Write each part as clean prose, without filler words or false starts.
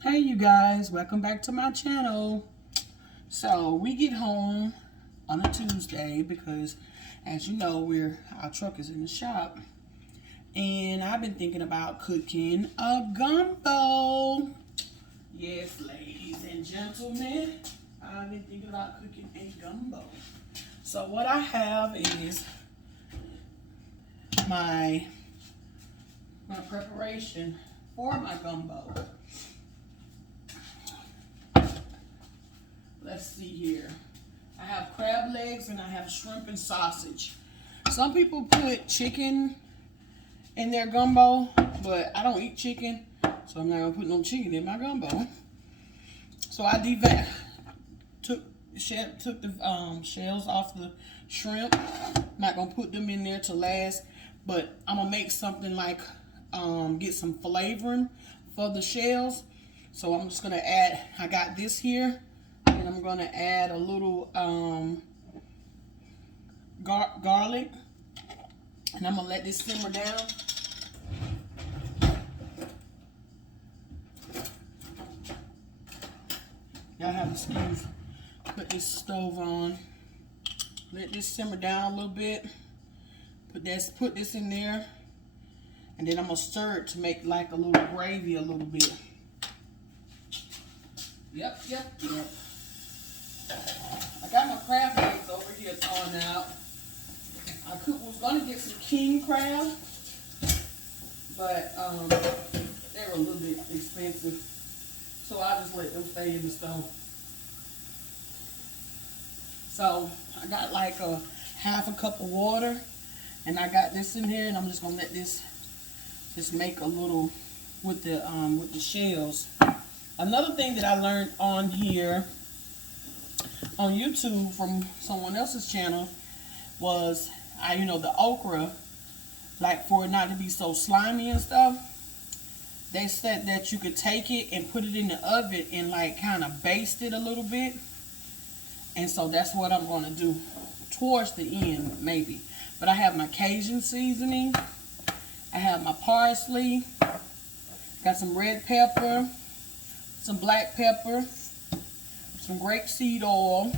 Hey you guys, welcome back to my channel. So we get home on a Tuesday because as you know our truck is in the shop, and I've been thinking about cooking a gumbo. Yes, ladies and gentlemen, I've been thinking about cooking a gumbo. So what I have is my preparation for my gumbo. Let's see here. I have crab legs and I have shrimp and sausage. Some people put chicken in their gumbo, but I don't eat chicken, so I'm not gonna put no chicken in my gumbo. So I took the shells off the shrimp. Not gonna put them in there to last, but I'm gonna make something like get some flavoring for the shells. So I'm just gonna add. I got this here. And I'm going to add a little garlic. And I'm going to let this simmer down. Y'all have to excuse. Put this stove on. Let this simmer down a little bit. Put this in there. And then I'm going to stir it to make like a little gravy a little bit. Yep. I got my crab legs over here thawing out. I was gonna get some king crab, but they were a little bit expensive, so I just let them stay in the stove. So I got like a half a cup of water, and I got this in here, and I'm just gonna let this just make a little with the shells. Another thing that I learned on here on YouTube from someone else's channel was the okra, like for it not to be so slimy and stuff, they said that you could take it and put it in the oven and like kind of baste it a little bit. And so that's what I'm going to do towards the end maybe. But I have my Cajun seasoning, I have my parsley, got some red pepper, some black pepper, some grapeseed oil,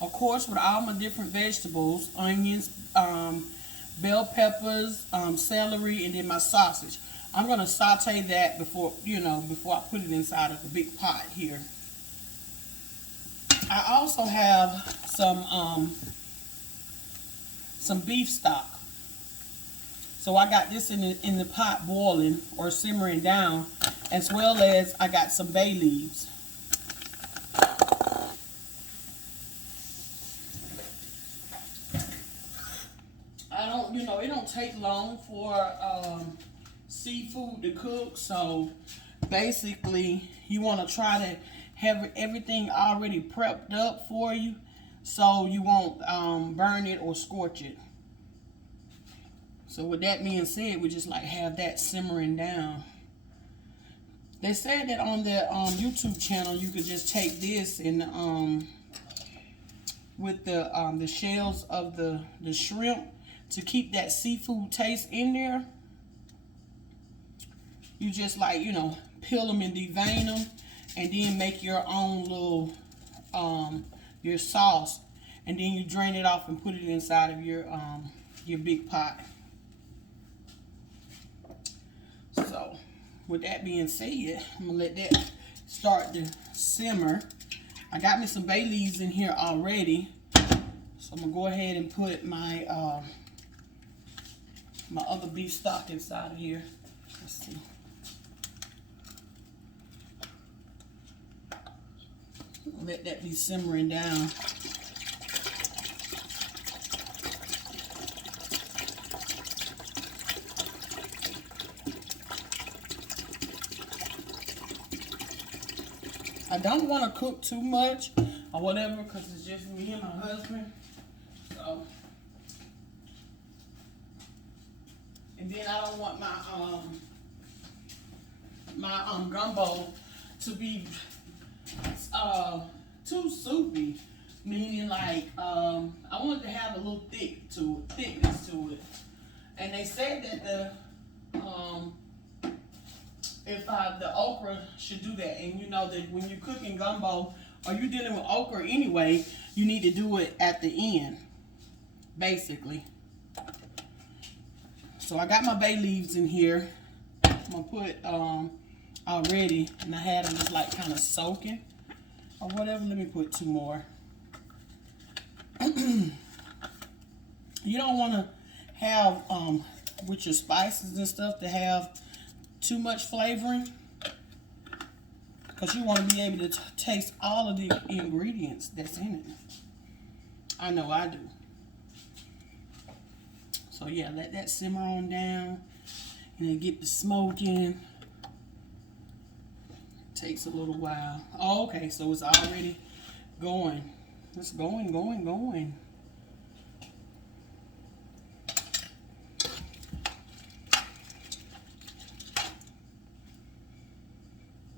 of course with all my different vegetables, onions, bell peppers, celery, and then my sausage. I'm going to saute that before I put it inside of the big pot here. I also have some beef stock. So I got this in the pot boiling or simmering down, as well as I got some bay leaves. It don't take long for seafood to cook, so basically you want to try to have everything already prepped up for you so you won't burn it or scorch it. So with that being said, we just like have that simmering down. They said that on the YouTube channel you could just take this and with the shells of the shrimp to keep that seafood taste in there. You just like peel them and devein them, and then make your own little your sauce, and then you drain it off and put it inside of your big pot. So with that being said, I'm gonna let that start to simmer. I got me some bay leaves in here already, so I'm gonna go ahead and put my my other beef stock inside of here. Let's see. Let that be simmering down. I don't want to cook too much or whatever because it's just me and my husband. So, and then I don't want my gumbo to be too soupy, meaning like I want it to have a little thickness to it. And they said that if the okra should do that. And you know that when you're cooking gumbo or you're dealing with okra anyway, you need to do it at the end, basically. So I got my bay leaves in here. I'm gonna put already, and I had them just like kind of soaking or whatever. Let me put 2 more. You don't want to have with your spices and stuff to have too much flavoring, because you want to be able to taste all of the ingredients that's in it. I know I do. So yeah, let that simmer on down and then get the smoke in. Takes a little while. Oh, okay, so it's already going. It's going.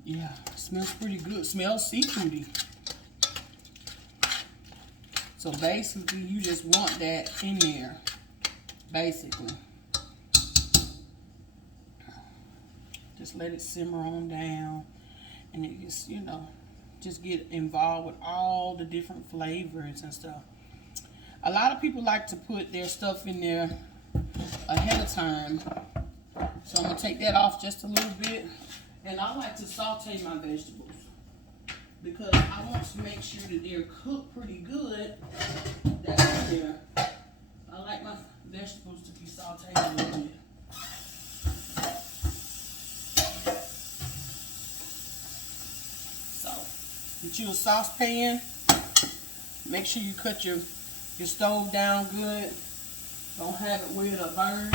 Yeah, smells pretty good. Smells seafoody. So basically, you just want that in there. Basically. Just let it simmer on down. And it just, you know, just get involved with all the different flavors and stuff. A lot of people like to put their stuff in there ahead of time. So I'm going to take that off just a little bit. And I like to saute my vegetables because I want to make sure that they're cooked pretty good. That's in there. I like my vegetables to be sauteed a little bit. So, get you a saucepan. Make sure you cut your stove down good. Don't have it where it'll burn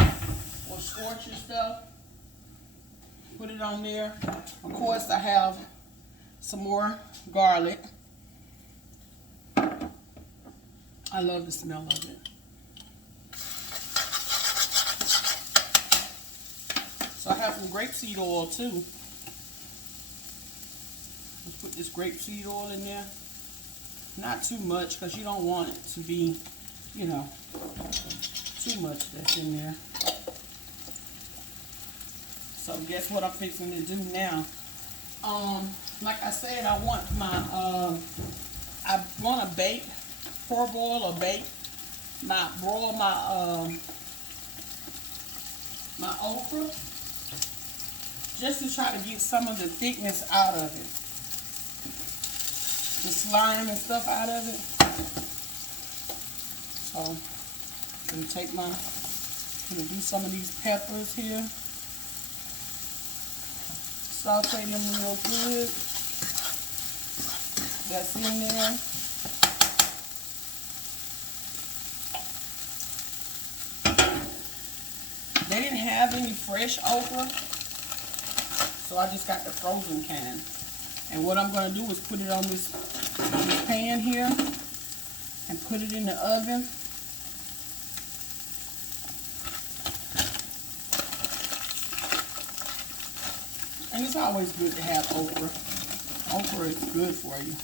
or scorch your stuff. Put it on there. Of course, I have some more garlic. I love the smell of it. So I have some grapeseed oil too. Let's put this grapeseed oil in there. Not too much because you don't want it to be, you know, too much that's in there. So guess what I'm fixing to do now? Like I said, I want to bake, parboil or bake, broil my okra, just to try to get some of the thickness out of it, the slime and stuff out of it. So I'm gonna do some of these peppers here. Saute them real good. That's in there. They didn't have any fresh okra, so I just got the frozen can. And what I'm going to do is put it on this pan here and put it in the oven. And it's always good to have okra. Okra is good for you.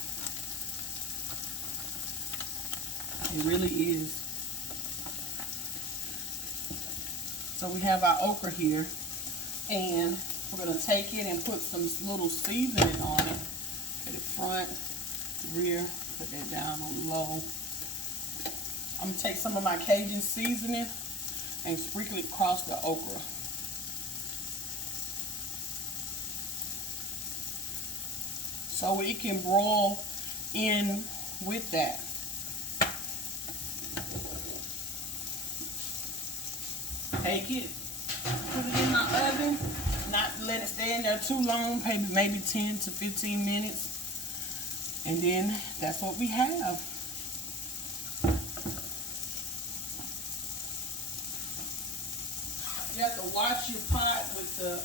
It really is. So we have our okra here. And we're going to take it and put some little seasoning on it. At the front, the rear, put that down on low. I'm going to take some of my Cajun seasoning and sprinkle it across the okra. So it can broil in with that. Take it, put it in my oven, not let it stay in there too long, maybe 10 to 15 minutes. And then that's what we have. You have to watch your pot with the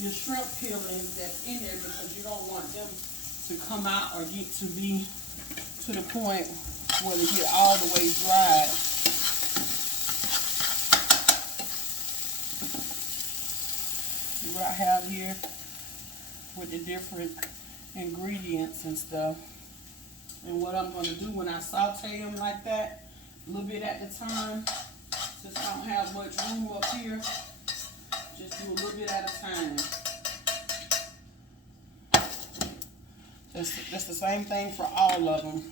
your shrimp peelings that's in there, because you don't want them to come out or get to be to the point where they get all the way dried. See what I have here with the different ingredients and stuff. And what I'm going to do when I saute them like that, A little bit at the time. Since I don't have much room up here, just do a little bit at a time. That's the same thing for all of them.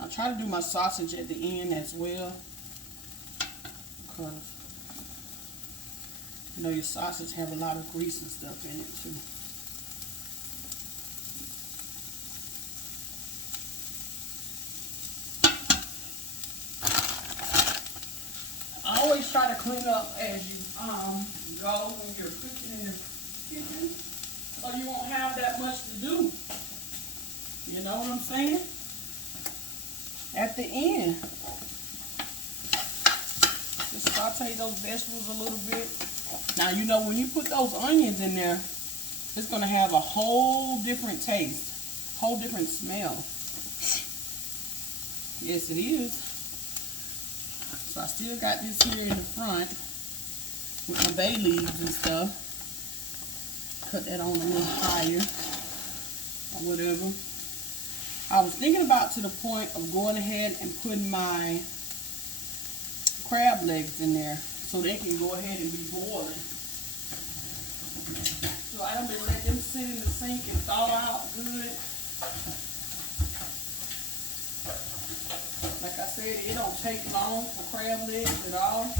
I try to do my sausage at the end as well, because you know your sausage have a lot of grease and stuff in it too. I always try to clean up as you go when you're cooking in the kitchen, so you won't have that much to do. You know what I'm saying? At the end, just saute those vegetables a little bit. Now, you know, when you put those onions in there, it's going to have a whole different taste, whole different smell. Yes, it is. So I still got this here in the front with my bay leaves and stuff. Cut that on a little higher or whatever. I was thinking about to the point of going ahead and putting my crab legs in there so they can go ahead and be boiling. So I don't let them sit in the sink and thaw out good. Like I said, it don't take long for crab legs at all.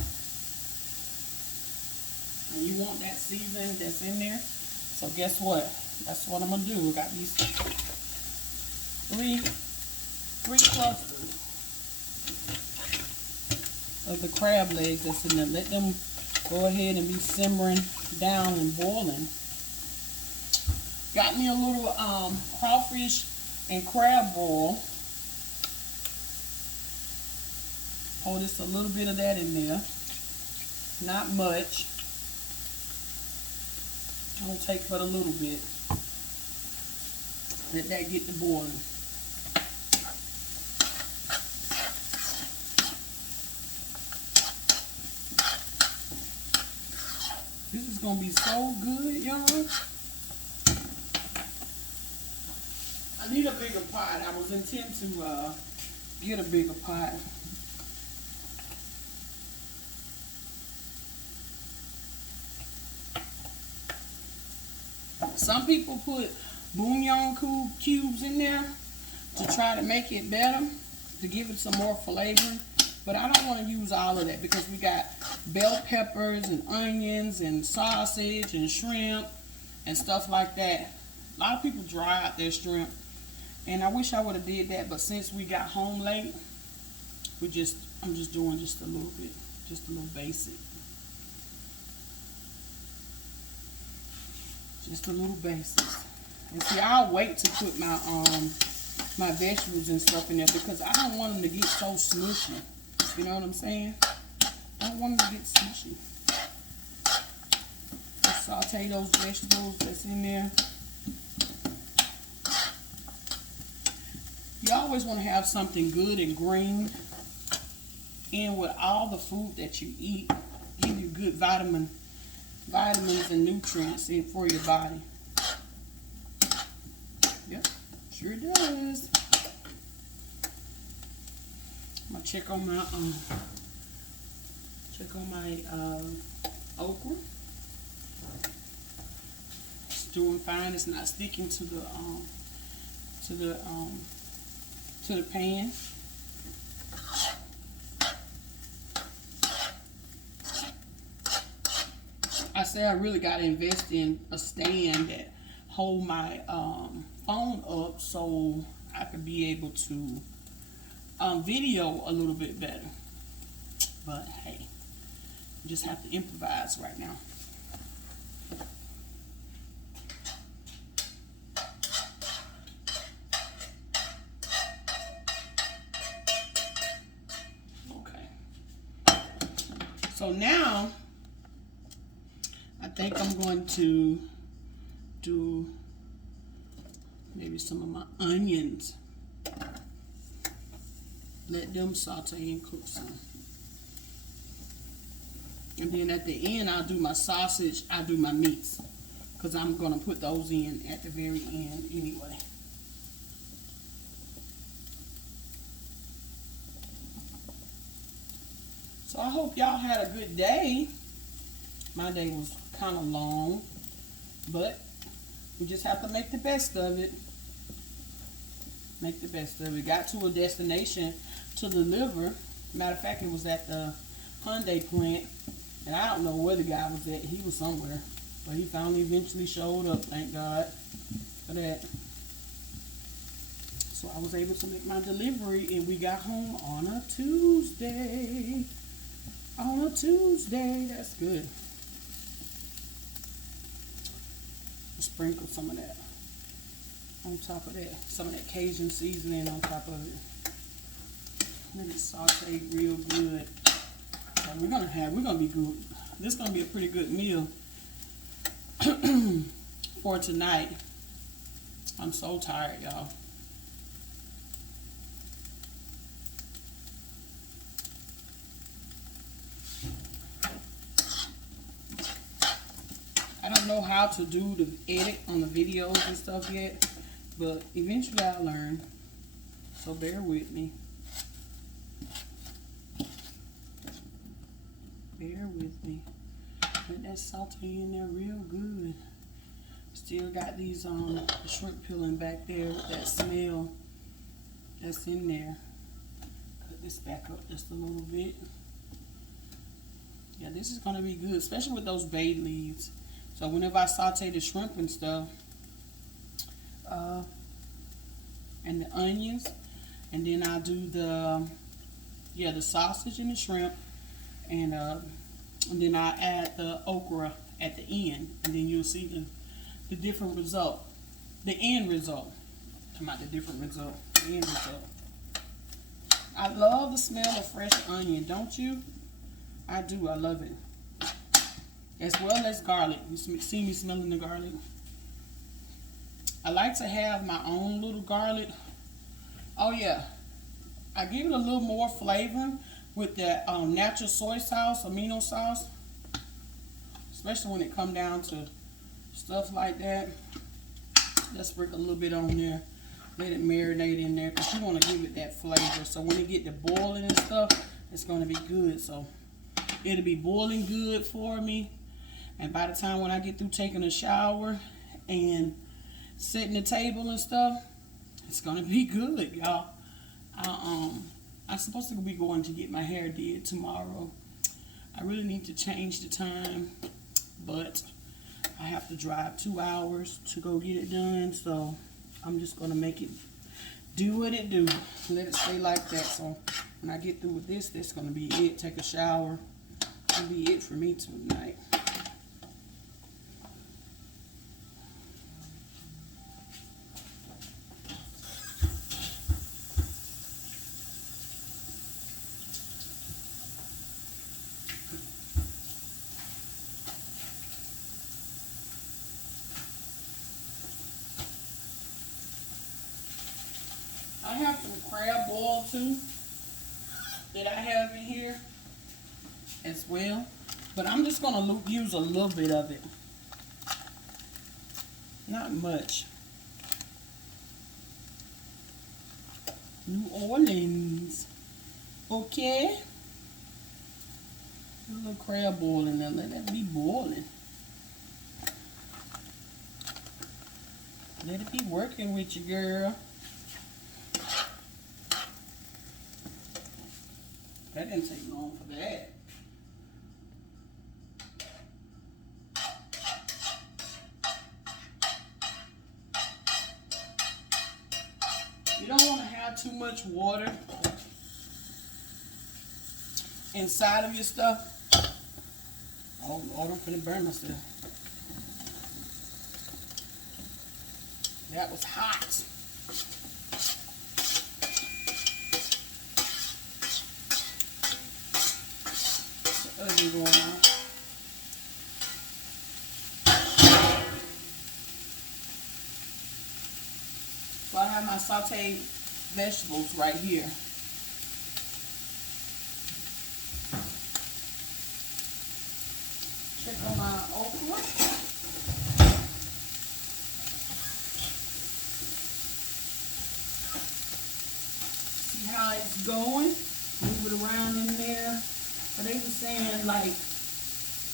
And you want that seasoning that's in there. So guess what? That's what I'm gonna do. I got these three clusters of the crab legs that's in there. Let them go ahead and be simmering down and boiling. Got me a little crawfish and crab boil. Pour just a little bit of that in there. Not much. I'll take but a little bit. Let that get to boiling. This is gonna be so good, y'all. I need a bigger pot. I was intent to get a bigger pot. Some people put bouillon cubes in there to try to make it better, to give it some more flavor. But I don't want to use all of that because we got bell peppers and onions and sausage and shrimp and stuff like that. A lot of people dry out their shrimp, and I wish I would have did that, but since we got home late, I'm just doing just a little bit, just a little basic. Just a little basic. And see, I'll wait to put my my vegetables and stuff in there because I don't want them to get so smushy. You know what I'm saying? I don't want them to get smushy. Just saute those vegetables that's in there. You always want to have something good and green in with all the food that you eat. Give you good vitamins and nutrients in for your body. Yep, sure does. I'm gonna check on my okra. It's doing fine. It's not sticking to the pan. I say I really got to invest in a stand that hold my phone up so I could be able to video a little bit better. But hey, you just have to improvise right now. Okay. So now I think I'm going to do maybe some of my onions. Let them saute and cook some. And then at the end, I'll do my sausage, I'll do my meats. Because I'm going to put those in at the very end anyway. So I hope y'all had a good day. My day was kind of long, but we just have to make the best of it. Make the best of it. Got to a destination to deliver. Matter of fact, it was at the Hyundai plant, and I don't know where the guy was at. He was somewhere, but he finally eventually showed up. Thank God for that. So I was able to make my delivery, and we got home on a Tuesday. On a Tuesday, that's good. Sprinkle some of that on top of that, some of that Cajun seasoning on top of it. Let it saute real good. So we're gonna be good. This is gonna be a pretty good meal for tonight. I'm so tired, y'all. I don't know how to do the edit on the videos and stuff yet, but eventually I'll learn. So bear with me. Bear with me. Let that saute in there real good. Still got these shrimp peeling back there with that smell that's in there. Cut this back up just a little bit. Yeah, this is gonna be good, especially with those bay leaves. So whenever I saute the shrimp and stuff, and the onions, and then I do the sausage and the shrimp, and then I add the okra at the end, and then you'll see the different result, the end result. Come out the different result, the end result. I love the smell of fresh onion, don't you? I do. I love it. As well as garlic. You see me smelling the garlic? I like to have my own little garlic. Oh yeah, I give it a little more flavor with that natural soy sauce, amino sauce. Especially when it come down to stuff like that. Just sprinkle a little bit on there. Let it marinate in there because you want to give it that flavor. So when it get to boiling and stuff, it's going to be good. So it'll be boiling good for me. And by the time when I get through taking a shower and setting the table and stuff, it's gonna be good, y'all. I'm supposed to be going to get my hair did tomorrow. I really need to change the time, but I have to drive 2 hours to go get it done. So I'm just gonna make it do what it do. Let it stay like that. So when I get through with this, that's gonna be it. Take a shower. That'll be it for me tonight. I have some crab boil too that I have in here as well, but I'm just gonna use a little bit of it, not much. New Orleans, okay. A little crab boil in there, let that be boiling. Let it be working with you, girl. That didn't take long for that. You don't want to have too much water inside of your stuff. Oh Lord, I'm finna burn myself. That was hot. Onion going on. So I have my sauteed vegetables right here. Check on my okra. See how it's going. Move it around in there. But they were saying like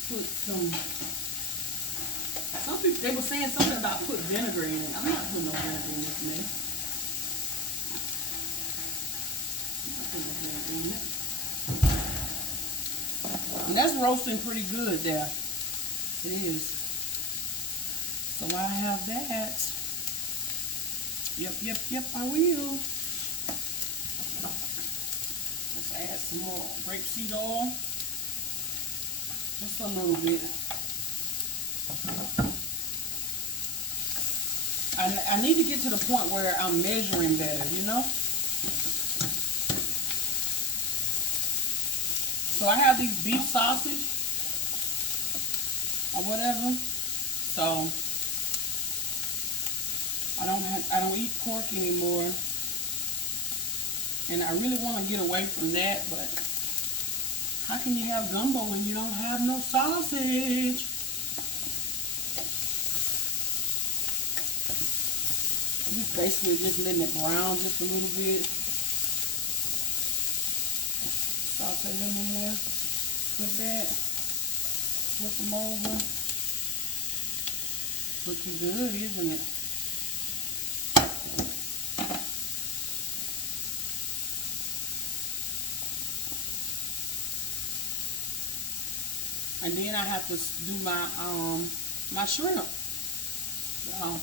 put some people, they were saying something about put vinegar in it. I'm not putting no vinegar in this mess. I'm not putting no vinegar in it. And that's roasting pretty good there. It is. So I have that. Yep, I will. Let's add some more grapeseed oil. Just a little bit. I need to get to the point where I'm measuring better, you know? So I have these beef sausage or whatever. So I don't eat pork anymore. And I really want to get away from that, but how can you have gumbo when you don't have no sausage? Just basically just letting it brown just a little bit. Saute them in there. Put that. Flip them over. Looking good, isn't it? And then I have to do my shrimp. So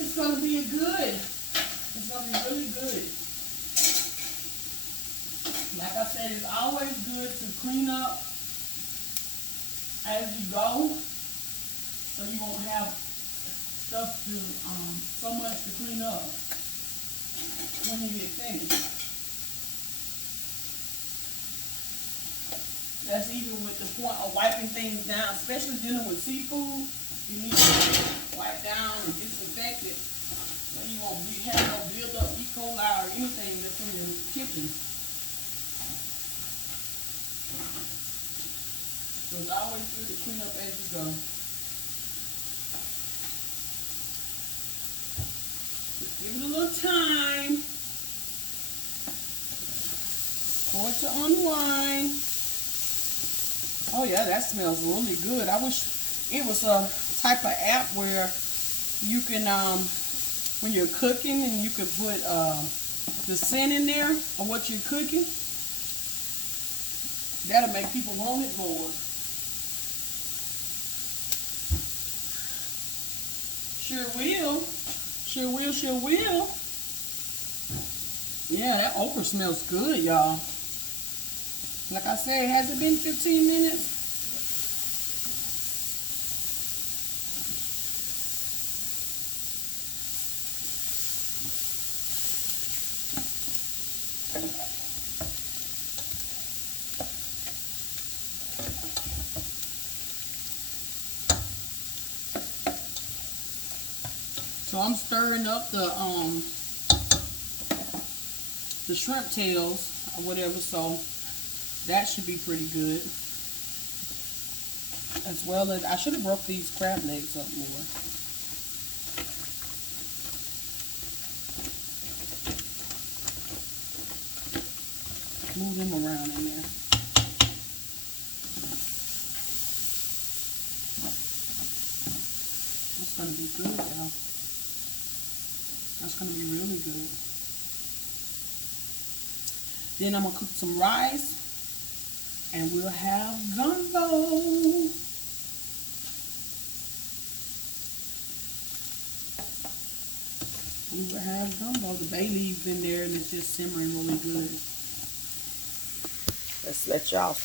it's gonna be good. It's gonna be really good. Like I said, it's always good to clean up as you go, so you won't have stuff to so much to clean up when you get finished. That's even with the point of wiping things down, especially dealing with seafood. You need to wipe down and disinfect it so you won't have no build up E. coli or anything that's in your kitchen. So it's always good to clean up as you go. Just give it a little time for it to unwind. Oh yeah, that smells really good. I wish it was a type of app where you can, when you're cooking, and you could put the scent in there of what you're cooking. That'll make people want it more. Sure will. Sure will, sure will. Yeah, that okra smells good, y'all. Like I said, has it been 15 minutes? So I'm stirring up the shrimp tails or whatever, so that should be pretty good. As well as, I should have broke these crab legs up more. Move them around in there. That's gonna be good, y'all. That's gonna be really good. Then I'm gonna cook some rice, and we'll have gumbo. We will have gumbo. The bay leaves in there, and it's just simmering really good. Let's let y'all.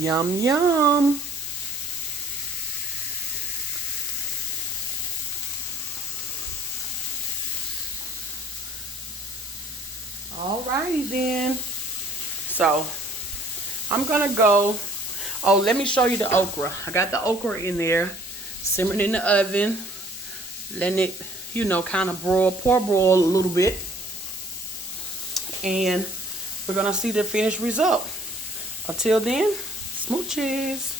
Yum, yum. Alrighty then. So I'm gonna go. Oh, let me show you the okra. I got the okra in there, simmering in the oven, letting it, you know, kind of broil a little bit. And we're gonna see the finished result. Until then, smooches.